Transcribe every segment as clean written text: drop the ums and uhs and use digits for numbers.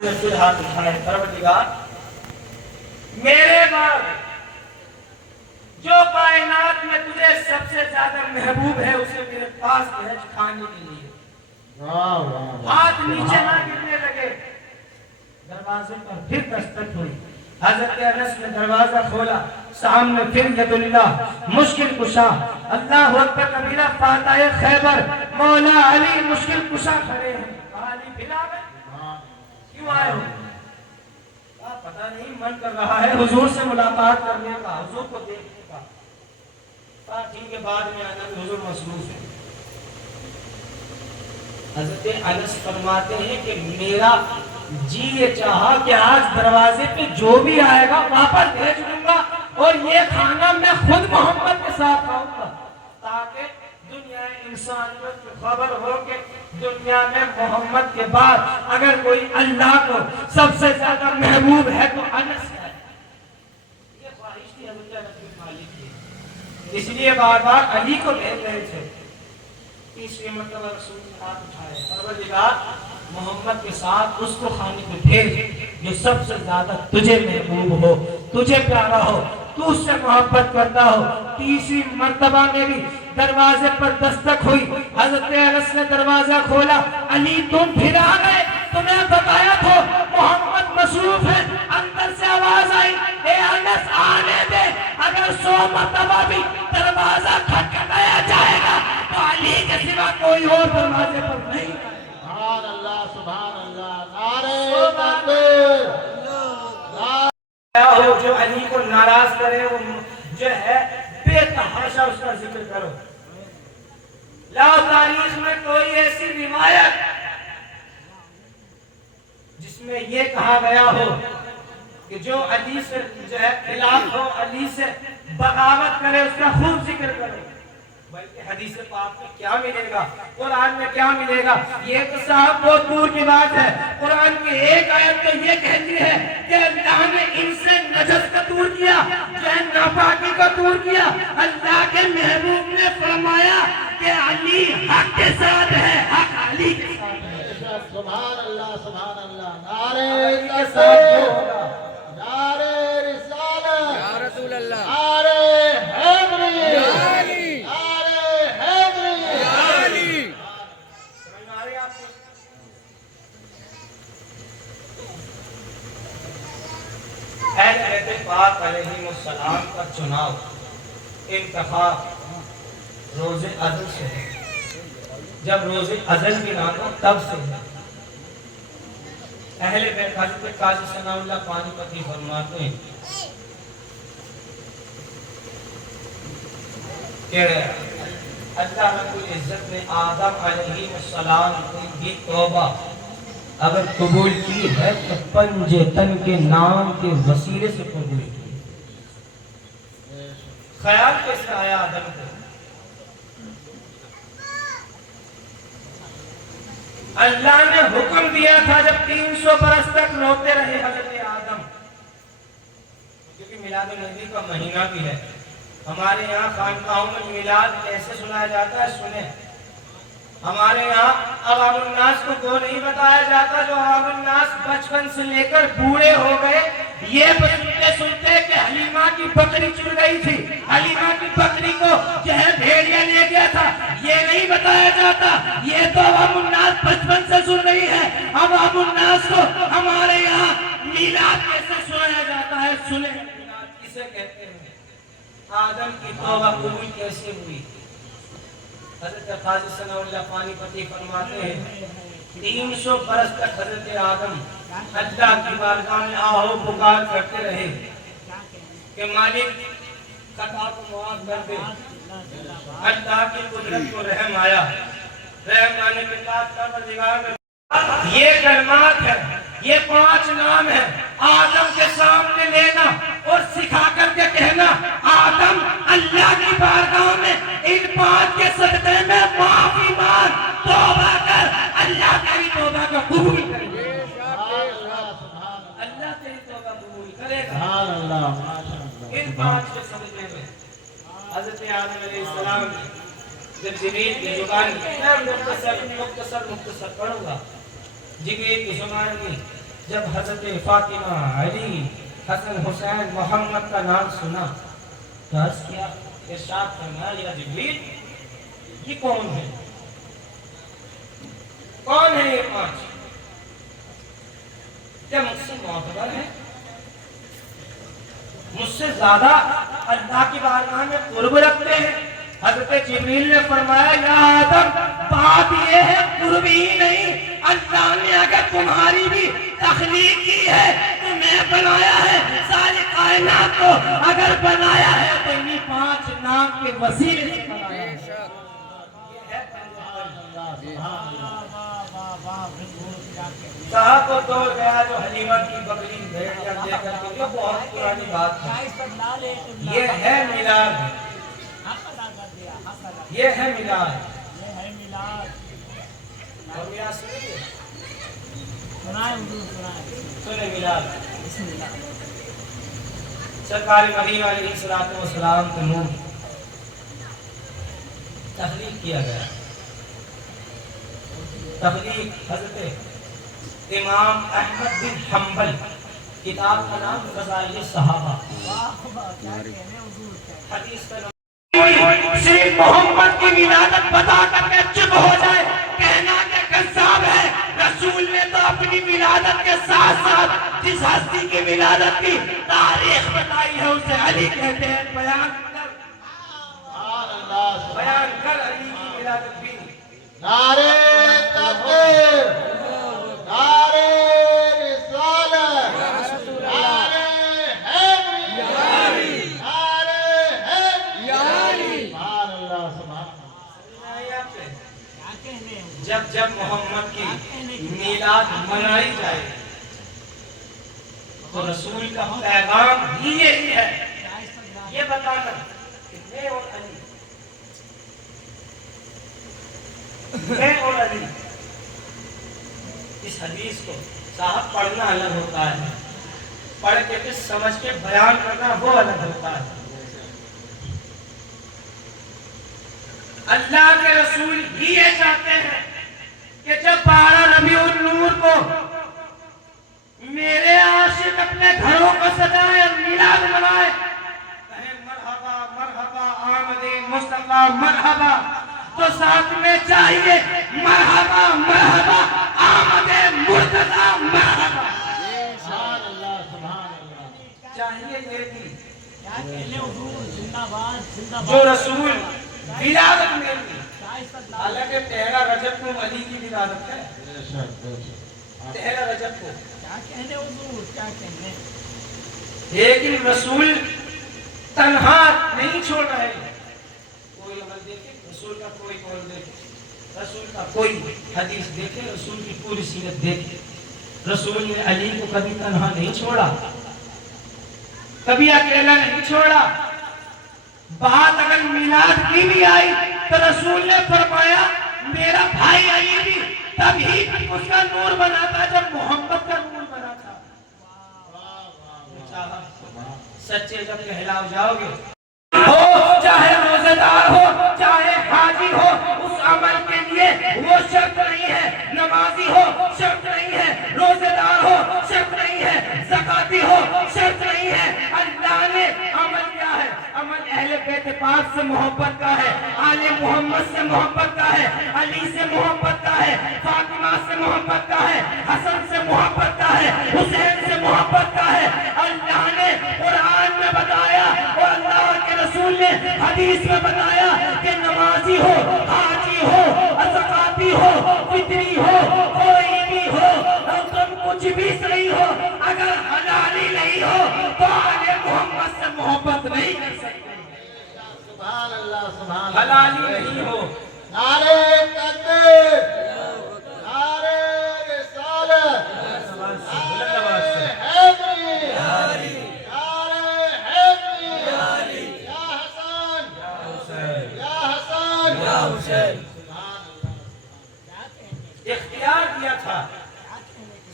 پھر ہاتھ اٹھائے، پروردگار میرے بعد جو کائنات میں تجھے سب سے زیادہ محبوب ہے اسے میرے پاس بھیج کھانے کے لیے۔ ہاتھ نیچے نہ گرنے لگے، دروازے پر پھر دستک ہوئی۔ حضرت انس نے دروازہ کھولا، سامنے پھر ید اللہ مشکل کشا، اللہ اکبر کبیرہ، فاتح خیبر مولا علی مشکل کشا کھڑے ہیں۔ علی بھلا میں کیوں آئے ہو؟ پتہ نہیں، من کر رہا ہے حضور سے ملاقات کرنے کا، حضور کو دیکھنے کا۔ ٹھیک ہے، بعد میں آنا کہ حضور مصروف ہے۔ حضرت انس فرماتے ہیں کہ میرا جی یہ چاہا کہ آج دروازے پہ جو بھی آئے گا واپس بھیج دوں گا، اور یہ کھانا میں خود محمد کے ساتھ کھاؤں گا، تاکہ دنیا انسانیت کو خبر ہو کہ دنیا میں محمد کے بعد اگر کوئی اللہ کو سب سے زیادہ محبوب ہے تو انس ہے۔ یہ خواہش تھی حضرت انس مالک کی، اس لیے بار بار علی کو بھیج رہے تھے۔ تیسری مرتبہ رسول نے ہاتھ اٹھائے، پروردگار محمد کے ساتھ اس کو کھانے کو بھیج جو سب سے زیادہ تجھے محبوب ہو، تجھے پیارا ہو، تو اس سے محبت کرتا ہو۔ تیسری مرتبہ میں بھی دروازے پر دستک ہوئی، حضرت انس نے دروازہ کھولا، علی تم پھر آ گئے، تمہیں بتایا تھا محمد مصروف ہے۔ اندر سے آواز آئی، اے انس آنے دے، اگر 100 مرتبہ بھی دروازہ کھٹکھٹایا جائے گا تو علی کے سوا کوئی اور دروازے پر نہیں۔ سبحان اللہ، سبحان اللہ، نعرہ تکبیر، ہو جو علی کو ناراض کرے وہ جو ہے بے تحاشا اس کا ذکر کرو۔ لا تاریخ میں کوئی ایسی روایت جس میں یہ کہا گیا ہو کہ جو علی سے جو ہے خلاف ہو، علی سے بغاوت کرے، اس کا خوب ذکر کرو۔ بلکہ حدیث پاک میں کیا ملے گا، قرآن میں کیا ملے گا، یہ تو صاحب بہت دور کی بات ہے۔ قرآن کی ایک آیت تو یہ کہتی ہے کہ اللہ نے ان سے نجس کا دور کیا، جو ہے ناپاکی کا دور کیا۔ اللہ کے محبوب نے فرمایا کہ علی حق کے ساتھ ہے، حق علی کے ساتھ ہے۔ سبحان اللہ، سبحان اللہ، نعرہ تکبیر، نعرہ رسالت، یا رسول اللہ، نعرہ حیدری، یا علی، نعرہ حیدری، یا علی۔ سمجھ میں آ رہی ہے آپ کو؟ اہل بیت پاک علیہ السلام کا چناؤ، انتخاب روز ازل سے ہے۔ جب روز ازل کی ناموں تب سے ہے۔ اہل بیت حضرت قاضی ثناء اللہ پانی پتی فرماتے ہیں کہ اللہ رب العزت نے آدم علیہ السلام کی توبہ اگر قبول کی ہے تو پنجے تن کے نام کے وسیلے سے قبول کی۔ خیال کیسے آیا آدم کو؟ اللہ نے حکم دیا تھا جب 300 برس تک روتے رہے حضرت آدم، کیونکہ میلاد النبی کا مہینہ بھی ہے۔ ہمارے یہاں خانقاہوں میں میلاد کیسے سنایا جاتا ہے سنیں۔ ہمارے یہاں عوام الناس کو وہ نہیں بتایا جاتا جو عوام الناس بچپن سے لے کر بوڑھے ہو گئے یہ سنتے سنتے کہ حلیمہ کی بکری چر گئی تھی، حلیمہ کی بکری کو جو ہے بھیڑیا لے گیا تھا، یہ نہیں بتایا جاتا۔ یہ تو عوام الناس بچپن سے سن رہی ہے۔ عوام الناس کو ہمارے یہاں میلاد کیسے سنایا جاتا ہے سنیں۔ میلاد کسے کہتے ہیں؟ آدم کی توبہ قبول کیسے ہوئی؟ حضرت قاضی ثناء اللہ پانی پتی فرماتے ہیں 300 برس تک حضرت آدم اللہ کی بارگاہ میں آہو پکار کرتے رہے کہ مالک خطا کو معاف کر دے۔ اللہ کی قدرت کو رحم آیا، رحم آنے کے بعد پروردگار نے یہ کلمات ہے، یہ 5 نام ہے، آدم کے سامنے لینا اور سکھا کر کے کہنا آدم اللہ کی بارگاہ میں ان 5 کے صدقے میں معافی مانگ، توبہ کر، اللہ تیری توبہ کا قبول کرے گا۔ اللہ تیری توبہ قبول کرے گا۔ سبحان اللہ، ماشاء اللہ۔ ان 5 کے صدقے میں حضرت آدم علیہ السلام جب جبریل کی زبان میں مختصر پڑھوں گا، جبریل کی زبان میں جب حضرت فاطمہ، علی، حسن، حسین، محمد کا نام سنا تو عرض کیا، ارشاد فرمایا، یا جبریل یہ کون ہے؟ کون ہے یہ پانچ؟ کیا مجھ سے معتبر ہے؟ مجھ سے زیادہ اللہ کی بارگاہ میں قرب رکھتے ہیں؟ حضرت جبریل نے فرمایا، یا آدم بات یہ ہے قرب ہی نہیں، اللہ نے اگر تمہاری بھی تخلیق کی ہے تو میں بنایا ہے، ساری کائنات کو اگر بنایا ہے تو انہی پانچ نام کے وسیلے سے بنایا ہے۔ صاحب کو توڑ گیا جو حلیمہ کی بکری بھیڑیا دے کر کے، یہ بہت پرانی بات ہے۔ یہ ہے میلاد، یہ ہے میلاد۔ اور میرا سنیے، سنیں میلاد۔ سرکار مدینہ علیہ السلام کے نور تخلیق کیا گیا۔ تخلیق حضرت امام احمد بن حنبل، کتاب کا نام فضائل صحابہ، حدیث کا نام صرف محمد کی ولادت بتا کر کے چپ ہو جائے، کہنا کہ کذاب ہے۔ رسول نے تو اپنی ولادت کے ساتھ ساتھ جس ہستی کی ولادت کی تاریخ بتائی ہے اسے علی کہتے ہیں۔ بیان کر علی کی ولادت بھی۔ نعرہ تکبیر، نعرہ رسالت، نعرہ حیدری، نعرہ حیدری، سبحان اللہ، سبحان اللہ۔ جب محمد کی میلاد منائی جائے تو رسول کا پیغام ہی یہی ہے، یہ بتانا کہ میں اور علی۔ اس حدیث کو صاحب پڑھنا الگ ہوتا ہے، پڑھ کے پھر سمجھ کے بیان کرنا وہ الگ ہوتا ہے۔ اللہ کے رسول ہی یہ چاہتے ہیں کہ جب 12 ربیع النور کو میرے عاشق اپنے گھروں کو سجائے، میلاد منائے، کہیں مرحبا مرحبا آمد مصطفیٰ مرحبا، تو ساتھ میں چاہیے مرحبا مرحبا آمد مرتضیٰ مرحبا۔ سبحان اللہ، سبحان اللہ۔ چاہیے یہ بھی جو رسول ولادت میں بھی، حالانکہ 13 رجب کو علی کی ولادت ہے، 13 رجب کو، لیکن رسول تنہا نہیں چھوڑ رہے۔ کوئی عمل دیکھے رسول کا، کوئی قول دیکھے رسول کا، کوئی حدیث دیکھے رسول کی، پوری سیرت دیکھے رسول نے علی کو کبھی تنہا نہیں چھوڑا، کبھی اکیلا نہیں چھوڑا۔ بات اگر میلاد کی بھی آئی تو رسول نے فرمایا میرا بھائی علی بھی تبھی اس کا نور بنا تھا جب محمد کا نور بنا تھا۔ سچے جب کہلاؤ جاؤ گے، ہو چاہے روزہ دار ہو چاہے حاجی ہو، اس عمل کے لیے وہ شرط نہیں ہے، نمازی ہو شرط نہیں ہے، روزہ دار ہو شرط نہیں ہے، زکاتی ہو شرط نہیں ہے۔ اللہ نے عمل کیا ہے؟ عمل اہل بیت پاک سے محبت کا ہے، آل محمد سے محبت کا ہے، علی سے محبت کا ہے، فاطمہ سے محبت کا ہے، حسن سے محبت کا ہے، حسین سے محبت کا ہے۔ اللہ نے قرآن میں بتایا اور اللہ کے رسول نے حدیث میں بتایا کہ نمازی ہو، حاجی ہو، زکاتی ہو، فطری ہو، کوئی بھی ہو، تم کچھ بھی صحیح ہو، اگر حلالی نہیں ہو تو آل محمد سے محبت نہیں کر سکتے۔ سبحان اللہ، سبحان اللہ۔ حلالی نہیں ہو۔ نعرہ تکبیر، نعرہ رسالت، نعرہ حیدری، نعرہ حیدری، یا حسن، یا حسن، یا حسین۔ اختیار کیا تھا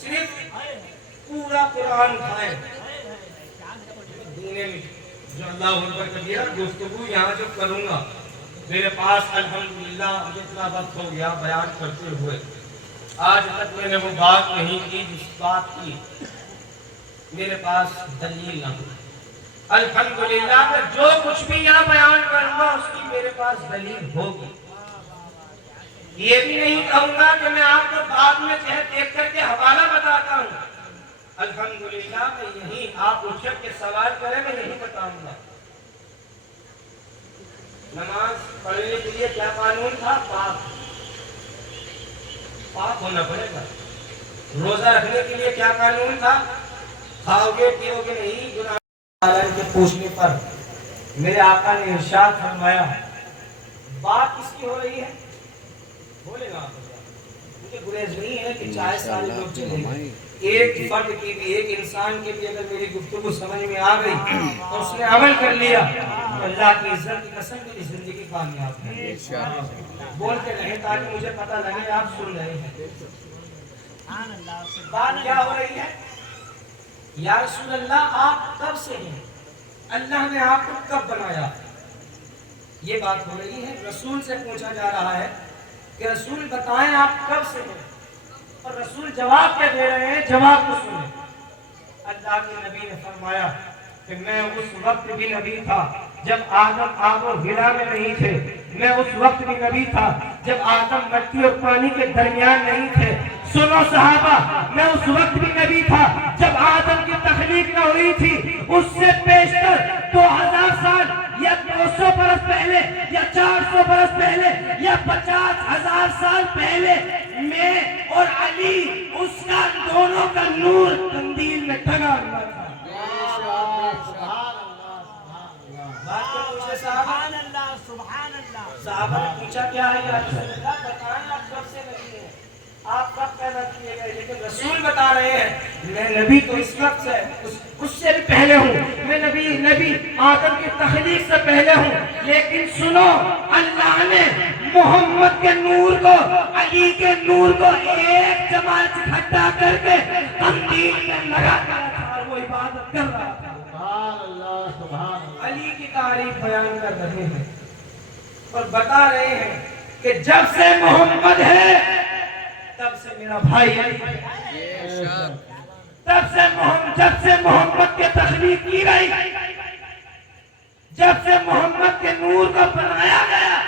صرف پورا قرآن کھائیں دینے میں، جو اللہ اکبر کبیرہ گفتگو یہاں جو کروں گا، میرے پاس الحمدللہ اتنا وقت ہو گیا بیان کرتے ہوئے، آج تک میں نے وہ بات نہیں کی جس بات کی میرے پاس دلیل نہ ہو. الحمدللہ میں جو کچھ بھی یہاں بیان کروں گا اس کی میرے پاس دلیل ہوگی. یہ بھی نہیں کہوں گا کہ میں آپ کو بعد میں دیکھ کر کے حوالہ بتاتا ہوں. الحمدللہ میں یہی آپ اٹھ کر کے سوال کریں میں یہی بتاؤں گا. نماز پڑھنے کے لیے کیا قانون تھا؟ پاک ہونا پڑے گا. روزہ رکھنے کے لیے کیا قانون تھا؟ کھاؤ گے پیو گے نہیں. گناہ کے پوچھنے پر میرے آقا نے ارشاد فرمایا بات کس کی ہو رہی ہے؟ بولے نا مجھے گریز نہیں ہے کہ چاہے سارے لوگ چلے گئے. ایک فرد کی بھی ایک انسان کے بھی اگر میری گفتگو سمجھ میں آ گئی اور اس نے عمل کر لیا تو اللہ کی عزت کی قسم میری زندگی کامیاب ہے. بولتے رہیں تاکہ مجھے پتہ لگے آپ سن رہے ہیں. بات کیا ہو رہی ہے؟ یا رسول اللہ آپ کب سے ہیں؟ اللہ نے آپ کو کب بنایا؟ یہ بات ہو رہی ہے. رسول سے پوچھا جا رہا ہے کہ رسول بتائیں آپ کب سے ہیں؟ اور رسول جواب کیا دے رہے ہیں؟ جواب کو سنیں. اللہ کے نبی نے فرمایا کہ میں اس وقت بھی نبی تھا جب آدم آب و ہلا میں نہیں تھے. میں اس وقت بھی نبی تھا جب آدم مٹی اور پانی کے درمیان نہیں تھے. سنو صحابہ، میں اس وقت بھی نبی تھا جب آدم کی تخلیق نہ ہوئی تھی. اس سے پیشتر 2000 سال یا 200 برس پہلے یا 400 برس پہلے یا 50,000 سال پہلے میں اور علی اس کا دونوں کا نور قندیل میں ٹنگا ہوا تھا. بات کو پوچھے صحابہ نے پوچھا کیا ہے یا رسول اللہ بتائیں آپ کب سے نبی ہیں؟ آپ کب پیدا کیے گئے؟ لیکن رسول بتا رہے ہیں میں نبی تو اس وقت سے اس سے بھی پہلے ہوں. میں نبی آدم کی تخلیق سے پہلے ہوں. لیکن سنو، اللہ نے محمد کے نور کو علی کے نور کو ایک جماعت اکٹھا کر کے قندیل میں لگا دیا تھا اور وہ عبادت کر رہا تھا. علی کی تعریف بیان کر رہے ہیں اور بتا رہے ہیں کہ جب سے محمد ہے تب سے میرا بھائی علی ہے. جب سے محمد کے تخلیق کی گئی، جب سے محمد کے نور کو بنایا گیا،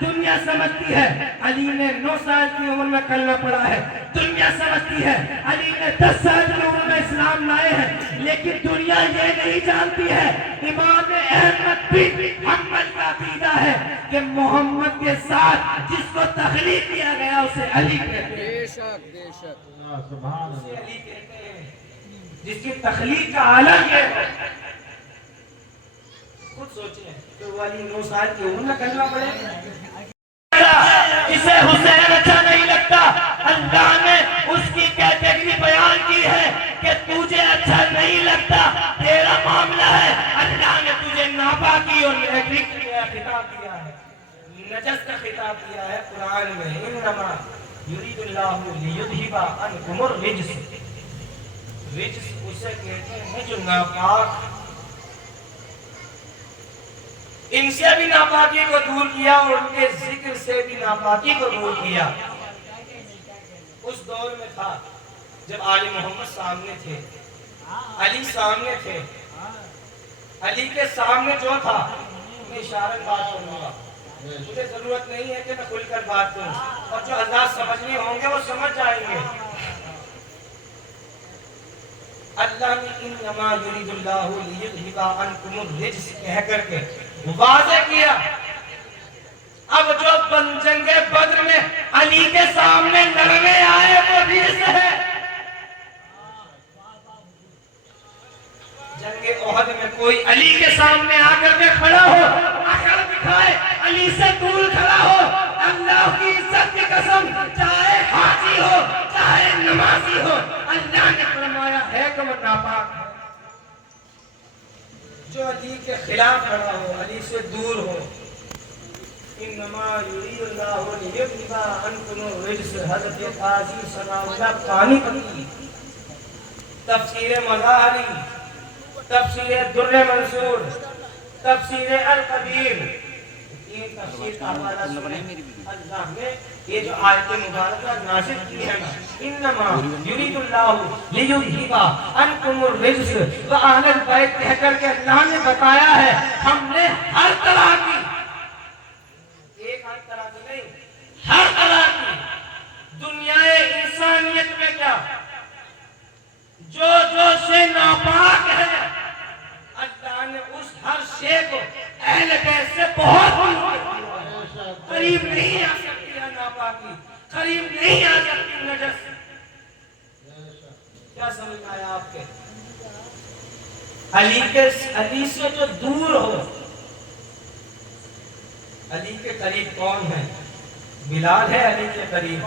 دنیا سمجھتی ہے علی نے 9 سال کی عمر میں کلمہ پڑھا ہے. دنیا سمجھتی ہے علی نے 10 سال کی عمر میں اسلام لائے ہیں. لیکن دنیا یہ نہیں جانتی ہے امام احمد بن حنبل کا عقیدہ ہے کہ محمد کے ساتھ جس کو تخلیق کیا گیا اسے علی کہتے ہیں. بے شک بے شک اسے علی کہتے ہیں. جس کی تخلیق کا عالم یہ ہے. خود سوچیں کہ وہ علی 9 سال کی عمر میں کلمہ پڑھے. اسے حسین اچھا نہیں لگتا. اللہ نے اس کی کیٹیگری بیان کی ہے کہ تجھے اچھا نہیں لگتا، تیرا معاملہ ہے. اللہ نے تجھے ناپاکی اور خطاب دیا ہے، نجس کا خطاب دیا ہے قرآن میں. انما یرید اللہ لیذھب عنکم الرجس. رجس اسے کہتے ہیں جو ناپاک. ان سے بھی ناپاکی کو دور کیا اور ان کے ذکر سے بھی ناپاکی کو دور کیا. اس دور میں تھا جب آل محمد سامنے تھے، علی سامنے تھے. علی کے سامنے جو تھا میں اشارت بات کروں گا. مجھے ضرورت نہیں ہے کہ میں کھل کر بات کروں اور جو حضرات سمجھنے ہوں گے وہ سمجھ جائیں گے. اللہ نے انما یرید اللہ لیذھب عنکم الرجس کہہ کر کے واضح کیا. اب جو جنگ بدر میں علی کے سامنے لڑنے آئے وہ رجس ہے. جنگ احد میں کوئی علی کے سامنے آ کر کے کھڑا ہو، آخر دکھائے، علی سے دور کھڑا ہو، اللہ کی عزت کی قسم چاہے حاجی ہو چاہے نمازی ہو، اللہ نے فرمایا ہے کہ وہ ناپاک ہے. جو علی کے خلاف کھڑا ہو، علی سے دور ہو. انما یرید اللہ لیذھب عنکم الرجس. حضرت قاضی ثناء اللہ پانی پتی، تفسیر مظاہری، تفسیر در منصور، تفسیر القدیر، یہ تفسیر کا حوالہ سنیں. اللہ نے یہ جو آیت مبارکہ نازل کی ہے نا، انما یرید اللہ لیذھب عنکم الرجس واہل البیت کہہ کر کے اللہ نے بتایا ہے ہم نے ہر طرح کی، ایک ہر طرح کی نہیں، ہر طرح کی دنیا انسانیت میں کیا جو شے ناپاک ہے اللہ نے اس ہر شے کو اہل بیت سے بہت قریب نہیں آ سکتی ہے ناپاکی، قریب نہیں آ سکتی نجس۔ کیا سمجھ آیا آپ کے؟ علی سے جو دور ہو، علی کے قریب کون ہے؟ بلال ہے علی کے قریب،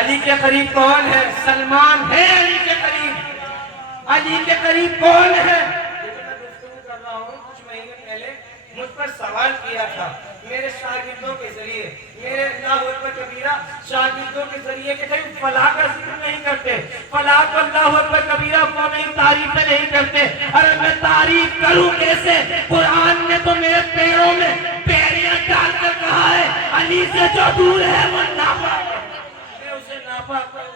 علی کے قریب کون ہے؟ سلمان ہے علی کے قریب، علی کے قریب کون ہے؟ میں گفتگو کر رہا ہوں، کچھ مہینے پہلے مجھ پر سوال کیا تھا میرے شاگردوں کے ذریعے، میرے اللہ اکبر کبیرہ شاگردوں کے ذریعے کہ کہیں فلاح کا ذکر نہیں کرتے، فلاح کو اللہ اکبر کبیرہ کو نہیں تعریفیں نہیں کرتے، ارے میں تعریف کروں کیسے؟ قرآن نے تو میرے پیروں میں پیریاں ڈال کر کہا ہے علی سے جو دور ہے وہ ناپاک ہے، میں اسے ناپاک کروں